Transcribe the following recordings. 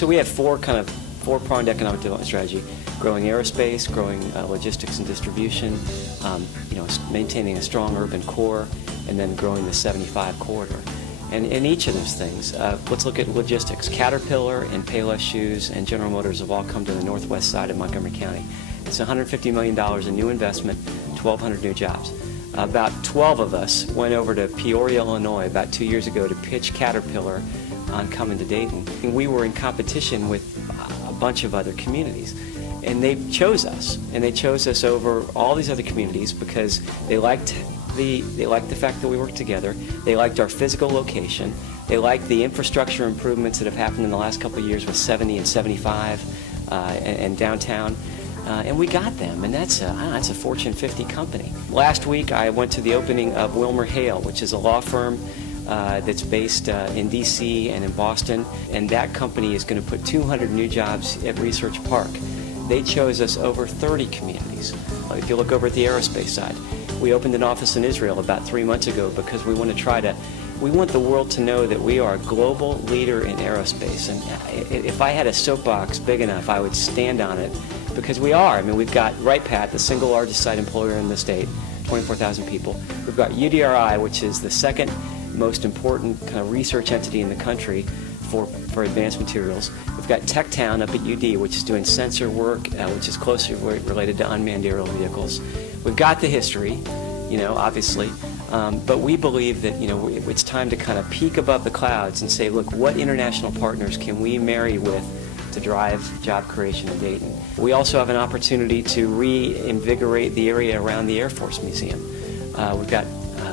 So we have four-pronged economic development strategy: growing aerospace, growing logistics and distribution, maintaining a strong urban core, and then growing the 75 corridor. And in each of those things, let's look at logistics. Caterpillar and Payless Shoes and General Motors have all come to the northwest side of Montgomery County. It's $150 million in new investment, 1,200 new jobs. About 12 of us went over to Peoria, Illinois about 2 years ago to pitch Caterpillar on coming to Dayton. And we were in competition with a bunch of other communities. And they chose us. And they chose us over all these other communities because they liked the fact that we worked together. They liked our physical location. They liked the infrastructure improvements that have happened in the last couple of years with 70 and 75 and downtown. And we got them, and that's a Fortune 50 company. Last week I went to the opening of Wilmer Hale, which is a law firm that's based in D.C. and in Boston, and that company is going to put 200 new jobs at Research Park. They chose us over 30 communities. If you look over at the aerospace side, we opened an office in Israel about 3 months ago because we want the world to know that we are a global leader in aerospace. And if I had a soapbox big enough, I would stand on it, because we are. I mean, we've got Wright-Patt, the single largest site employer in the state, 24,000 people. We've got UDRI, which is the second most important kind of research entity in the country for advanced materials. We've got TechTown up at UD, which is doing sensor work, which is closely related to unmanned aerial vehicles. We've got the history, obviously, but we believe that, it's time to kind of peek above the clouds and say, look, what international partners can we marry with to drive job creation in Dayton? We also have an opportunity to reinvigorate the area around the Air Force Museum. We've got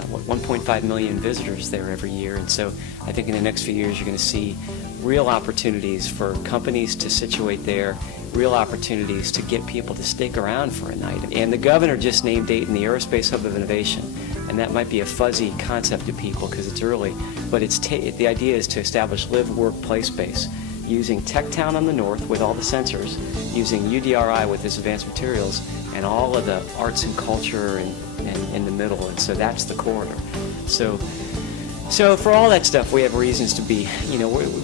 1.5 million visitors there every year, and so I think in the next few years you're going to see real opportunities for companies to situate there, real opportunities to get people to stick around for a night. And the governor just named Dayton the Aerospace Hub of Innovation, and that might be a fuzzy concept to people because it's early, but the idea is to establish live, work, play space using TechTown on the north with all the sensors, using UDRI with its advanced materials, and all of the arts and culture and in the middle, and so that's the corridor. So for all that stuff, we have reasons to be,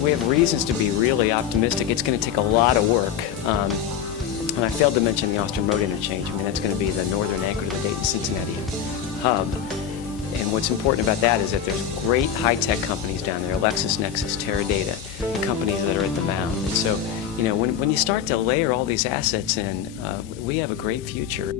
we have reasons to be really optimistic. It's going to take a lot of work. And I failed to mention the Austin Road interchange. I mean, that's going to be the northern anchor to the Dayton-Cincinnati hub. And what's important about that is that there's great high-tech companies down there, LexisNexis, Teradata, companies that are at the mound. And so, when you start to layer all these assets in, we have a great future.